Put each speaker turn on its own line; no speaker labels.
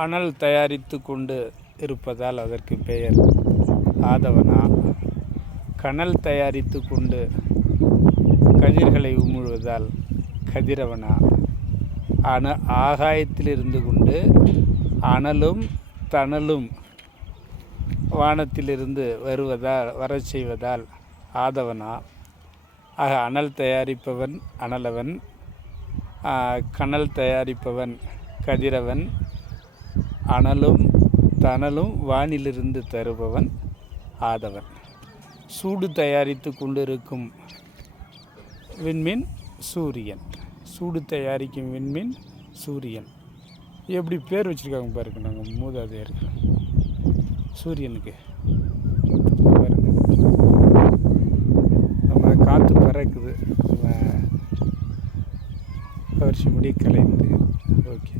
அனல் தயாரித்து கொண்டு இருப்பதால் அதற்கு பெயர் ஆதவனா. கனல் தயாரித்து கொண்டு கதிர்களை உமிழ்வதால் கதிரவனா. அன ஆகாயத்தில் இருந்து கொண்டு அனலும் தணலும் வானத்திலிருந்து வருவதால் வரச் செய்வதால் ஆதவனா. ஆக அனல் தயாரிப்பவன் அனலவன் கனல் தயாரிப்பவன் கதிரவன் அனலும் தணலும் வானிலிருந்து தருபவன் ஆதவன். சூடு தயாரித்து கொண்டிருக்கும் விண்மீன் சூரியன். சூடு தயாரிக்கும் விண்மீன் சூரியன். எப்படி பேர் வச்சுருக்காங்க பாருங்க நாங்கள் மூதாதையர்கள். சூரியனுக்கு. பாருங்க. நம்ம காற்று பறக்குது. நம்ம முடி கலைந்து. ஓகே.